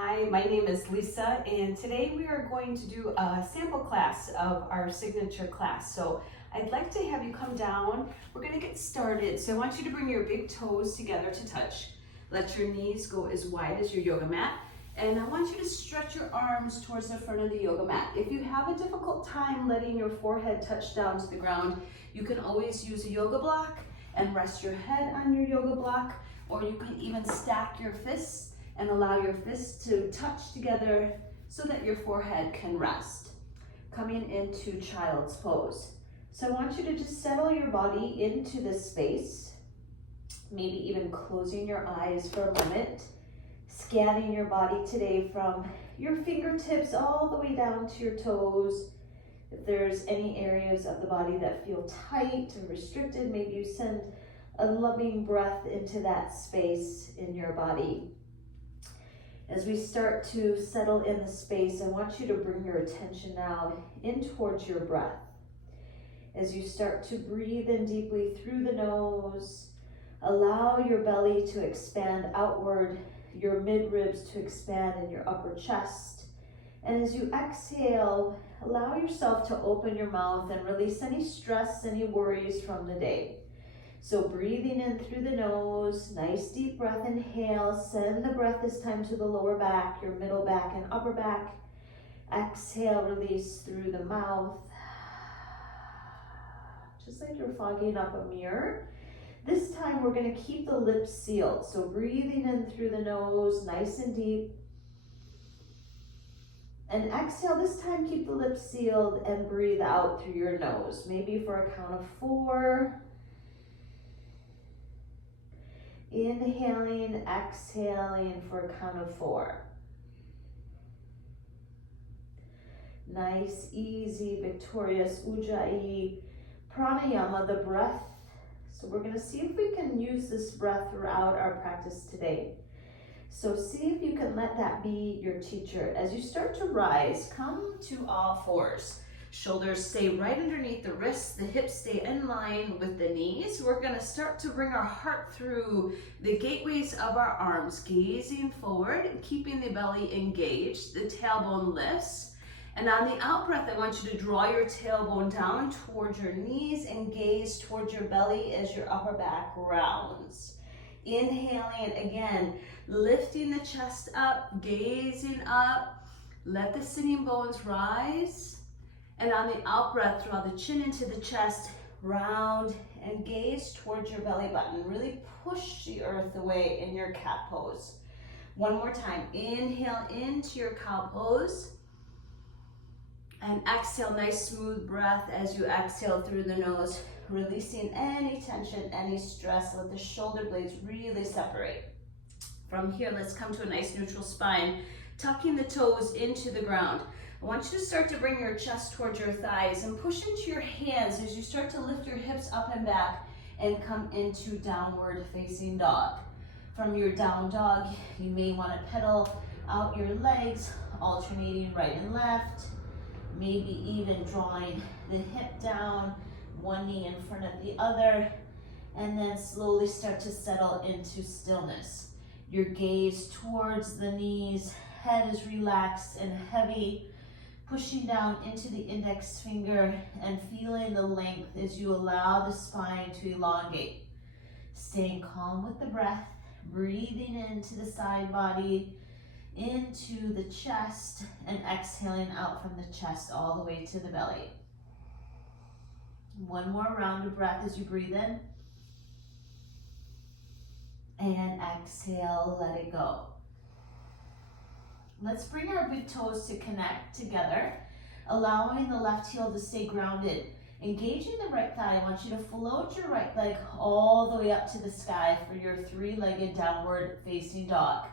Hi, my name is Lisa, and today we are going to do a sample class of our signature class. So I'd like to have you come down. We're going to get started. So I want you to bring your big toes together to touch. Let your knees go as wide as your yoga mat. And I want you to stretch your arms towards the front of the yoga mat. If you have a difficult time letting your forehead touch down to the ground, you can always use a yoga block and rest your head on your yoga block, or you can even stack your fists and allow your fists to touch together so that your forehead can rest. Coming into child's pose. So I want you to just settle your body into this space, maybe even closing your eyes for a moment, scanning your body today from your fingertips all the way down to your toes. If there's any areas of the body that feel tight or restricted, maybe you send a loving breath into that space in your body. As we start to settle in the space, I want you to bring your attention now in towards your breath. As you start to breathe in deeply through the nose, allow your belly to expand outward, your mid-ribs to expand in your upper chest. And as you exhale, allow yourself to open your mouth and release any stress, any worries from the day. So breathing in through the nose, nice deep breath, inhale, send the breath this time to the lower back, your middle back and upper back. Exhale, release through the mouth. Just like you're fogging up a mirror. This time we're gonna keep the lips sealed. So breathing in through the nose, nice and deep. And exhale, this time keep the lips sealed and breathe out through your nose. Maybe for a count of 4. Inhaling, exhaling for a count of 4. Nice, easy, victorious Ujjayi pranayama, the breath. So we're going to see if we can use this breath throughout our practice today. So see if you can let that be your teacher. As you start to rise, come to all fours. Shoulders stay right underneath the wrists, the hips stay in line with the knees. We're gonna start to bring our heart through the gateways of our arms, gazing forward, keeping the belly engaged, the tailbone lifts. And on the out breath, I want you to draw your tailbone down towards your knees and gaze towards your belly as your upper back rounds. Inhaling again, lifting the chest up, gazing up, let the sitting bones rise. And on the out breath, draw the chin into the chest, round, and gaze towards your belly button. Really push the earth away in your cat pose. One more time, inhale into your cow pose. And exhale, nice smooth breath as you exhale through the nose, releasing any tension, any stress. Let the shoulder blades really separate. From here, let's come to a nice neutral spine, tucking the toes into the ground. I want you to start to bring your chest towards your thighs and push into your hands as you start to lift your hips up and back and come into downward facing dog. From your down dog, you may want to pedal out your legs, alternating right and left, maybe even drawing the hip down, one knee in front of the other, and then slowly start to settle into stillness. Your gaze towards the knees, head is relaxed and heavy, pushing down into the index finger and feeling the length as you allow the spine to elongate. Staying calm with the breath, breathing into the side body, into the chest, and exhaling out from the chest all the way to the belly. One more round of breath as you breathe in. And exhale, let it go. Let's bring our big toes to connect together, allowing the left heel to stay grounded. Engaging the right thigh, I want you to float your right leg all the way up to the sky for your 3-legged downward facing dog.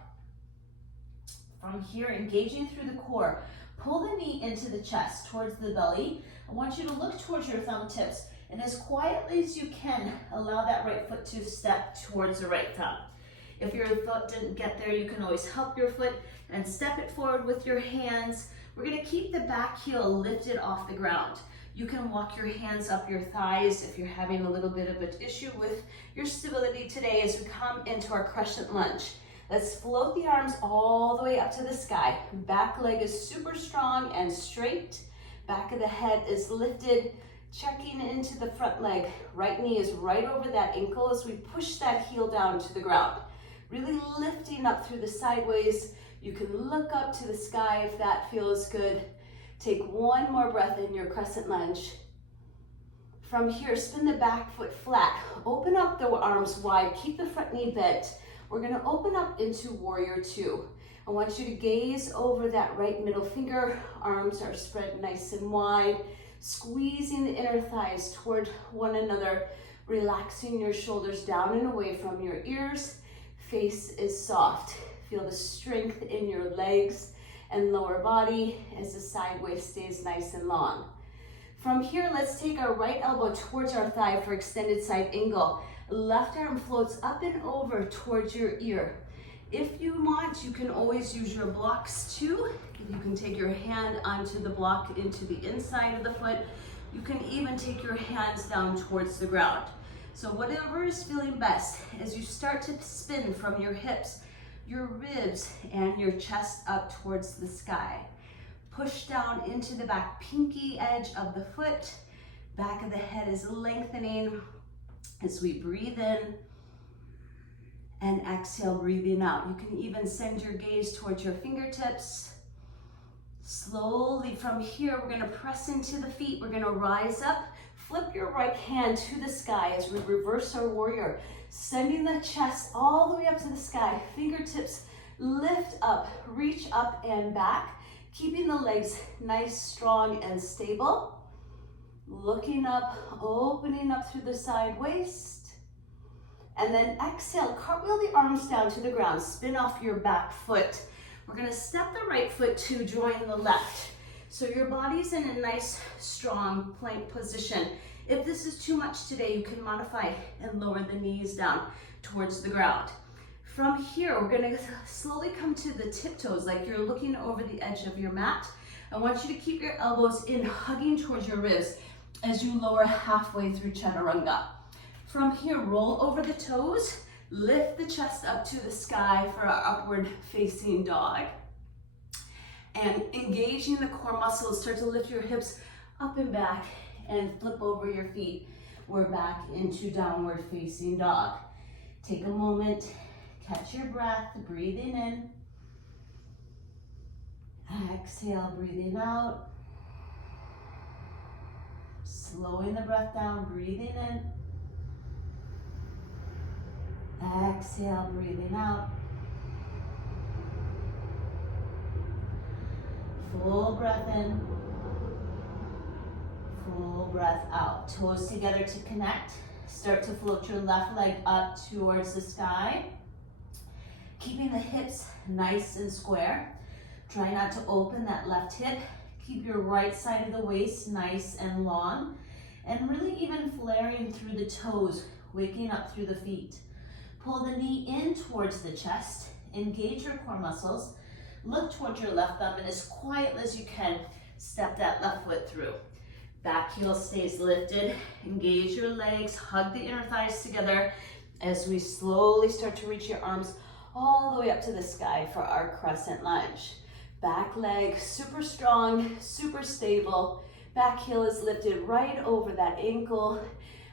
From here, engaging through the core, pull the knee into the chest towards the belly. I want you to look towards your thumb tips, and as quietly as you can, allow that right foot to step towards the right thumb. If your foot didn't get there, you can always help your foot and step it forward with your hands. We're gonna keep the back heel lifted off the ground. You can walk your hands up your thighs if you're having a little bit of an issue with your stability today as we come into our crescent lunge. Let's float the arms all the way up to the sky. Back leg is super strong and straight. Back of the head is lifted, checking into the front leg. Right knee is right over that ankle as we push that heel down to the ground. Really lifting up through the sideways. You can look up to the sky if that feels good. Take one more breath in your crescent lunge. From here, spin the back foot flat. Open up the arms wide. Keep the front knee bent. We're going to open up into warrior two. I want you to gaze over that right middle finger. Arms are spread nice and wide. Squeezing the inner thighs toward one another. Relaxing your shoulders down and away from your ears. Face is soft. Feel the strength in your legs and lower body as the side waist stays nice and long. From here, let's take our right elbow towards our thigh for extended side angle. Left arm floats up and over towards your ear. If you want, you can always use your blocks too. You can take your hand onto the block into the inside of the foot. You can even take your hands down towards the ground. So whatever is feeling best, as you start to spin from your hips, your ribs, and your chest up towards the sky. Push down into the back pinky edge of the foot. Back of the head is lengthening as we breathe in and exhale, breathing out. You can even send your gaze towards your fingertips. Slowly from here, we're gonna press into the feet. We're gonna rise up. Flip your right hand to the sky as we reverse our warrior. Sending the chest all the way up to the sky. Fingertips lift up, reach up and back. Keeping the legs nice, strong, and stable. Looking up, opening up through the side waist. And then exhale, cartwheel the arms down to the ground. Spin off your back foot. We're gonna step the right foot to join the left. So your body's in a nice, strong plank position. If this is too much today, you can modify and lower the knees down towards the ground. From here, we're gonna slowly come to the tiptoes like you're looking over the edge of your mat. I want you to keep your elbows in, hugging towards your ribs as you lower halfway through chaturanga. From here, roll over the toes, lift the chest up to the sky for our upward facing dog. And engaging the core muscles, start to lift your hips up and back and flip over your feet. We're back into downward facing dog. Take a moment. Catch your breath, breathing in. Exhale, breathing out. Slowing the breath down, breathing in. Exhale, breathing out. Full breath in. Full breath out. Toes together to connect. Start to float your left leg up towards the sky. Keeping the hips nice and square. Try not to open that left hip. Keep your right side of the waist nice and long. And really even flaring through the toes, waking up through the feet. Pull the knee in towards the chest. Engage your core muscles. Look towards your left thumb and as quietly as you can, step that left foot through. Back heel stays lifted. Engage your legs. Hug the inner thighs together as we slowly start to reach your arms all the way up to the sky for our crescent lunge. Back leg super strong, super stable. Back heel is lifted right over that ankle.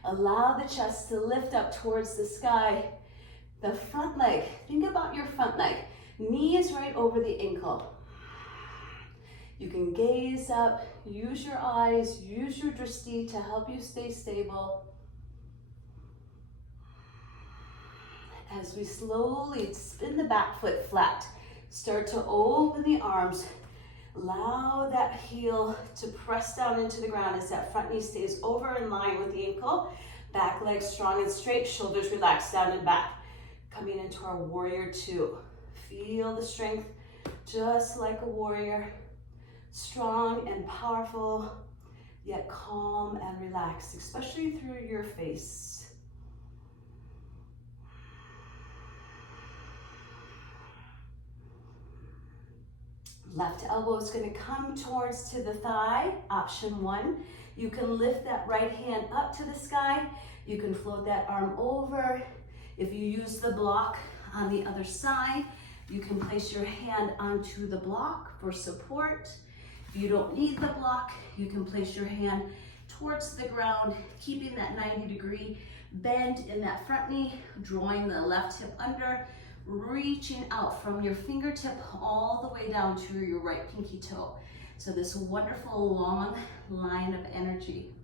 Allow the chest to lift up towards the sky. The front leg, think about your front leg. Knee is right over the ankle. You can gaze up, use your eyes, use your drishti to help you stay stable. As we slowly spin the back foot flat, start to open the arms. Allow that heel to press down into the ground as that front knee stays over in line with the ankle. Back leg strong and straight, shoulders relaxed down and back. Coming into our warrior two. Feel the strength just like a warrior. Strong and powerful, yet calm and relaxed, especially through your face. Left elbow is going to come towards to the thigh, option one. You can lift that right hand up to the sky. You can float that arm over. If you use the block On the other side, you can place your hand onto the block for support. If you don't need the block, you can place your hand towards the ground, keeping that 90-degree bend in that front knee, drawing the left hip under, reaching out from your fingertip all the way down to your right pinky toe. So this wonderful long line of energy.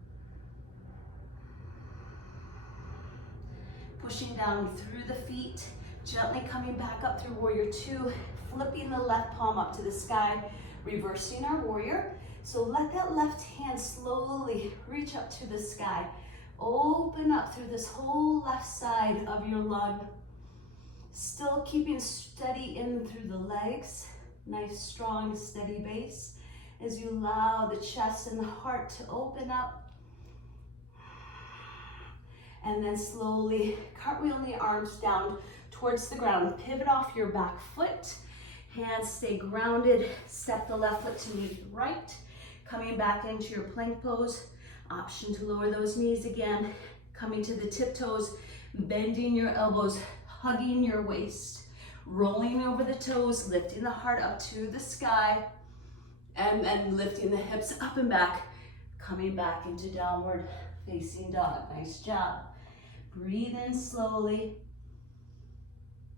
Pushing down through the feet, gently coming back up through warrior two, flipping the left palm up to the sky, reversing our warrior. So let that left hand slowly reach up to the sky. Open up through this whole left side of your lung. Still keeping steady in through the legs. Nice, strong, steady base as you allow the chest and the heart to open up. And then slowly cartwheel the arms down towards the ground. Pivot off your back foot. Hands stay grounded. Step the left foot to meet the right. Coming back into your plank pose. Option to lower those knees again. Coming to the tiptoes. Bending your elbows. Hugging your waist. Rolling over the toes. Lifting the heart up to the sky. And then lifting the hips up and back. Coming back into downward facing dog. Nice job. Breathe in slowly.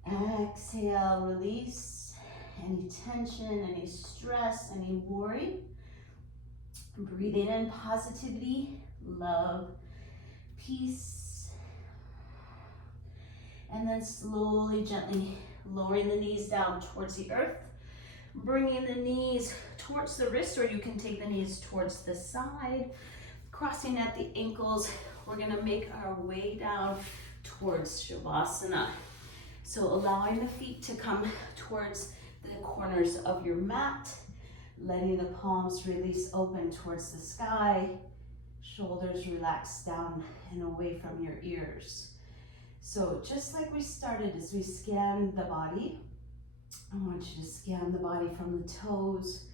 Exhale, release any tension, any stress, any worry. Breathing in positivity, love, peace. And then slowly, gently lowering the knees down towards the earth. Bringing the knees towards the wrist, or you can take the knees towards the side. Crossing at the ankles, we're gonna make our way down towards Shavasana. So allowing the feet to come towards the corners of your mat, letting the palms release open towards the sky, shoulders relax down and away from your ears. So just like we started, as we scan the body, I want you to scan the body from the toes.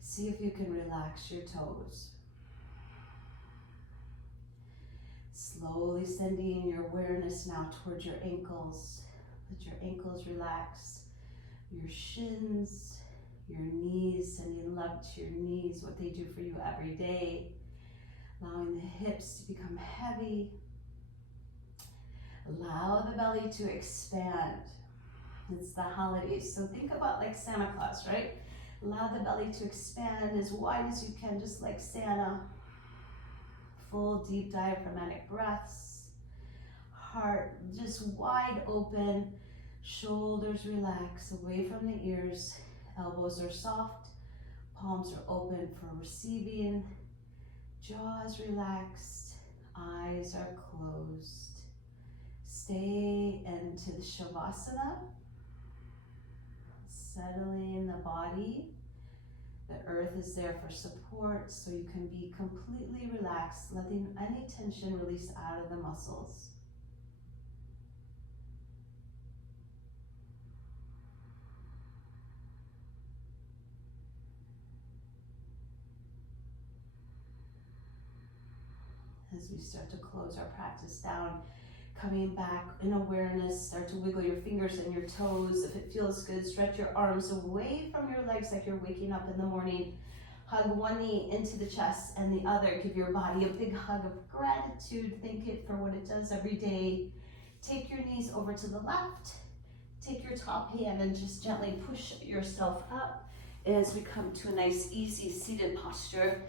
See if you can relax your toes. Slowly sending your awareness now towards your ankles. Let your ankles relax. Your shins, your knees, sending love to your knees, what they do for you every day. Allowing the hips to become heavy. Allow the belly to expand. It's the holidays, so think about like Santa Claus, right? Allow the belly to expand as wide as you can, just like Santa. Full, deep diaphragmatic breaths. Heart just wide open. Shoulders relax away from the ears. Elbows are soft. Palms are open for receiving. Jaws relaxed. Eyes are closed. Stay into the Shavasana. Settling the body. The earth is there for support, so you can be completely relaxed, letting any tension release out of the muscles. As we start to close our practice down, coming back in awareness, start to wiggle your fingers and your toes. If it feels good, stretch your arms away from your legs like you're waking up in the morning. Hug one knee into the chest and the other. Give your body a big hug of gratitude. Thank it for what it does every day. Take your knees over to the left. Take your top hand and just gently push yourself up as we come to a nice, easy seated posture.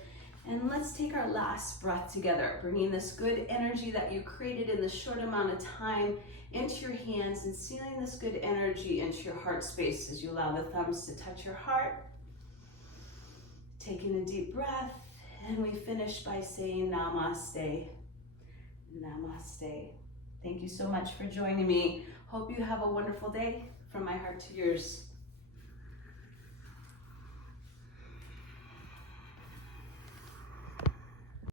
And let's take our last breath together, bringing this good energy that you created in this short amount of time into your hands and sealing this good energy into your heart space as you allow the thumbs to touch your heart. Taking a deep breath, and we finish by saying namaste. Namaste. Thank you so much for joining me. Hope you have a wonderful day. From my heart to yours.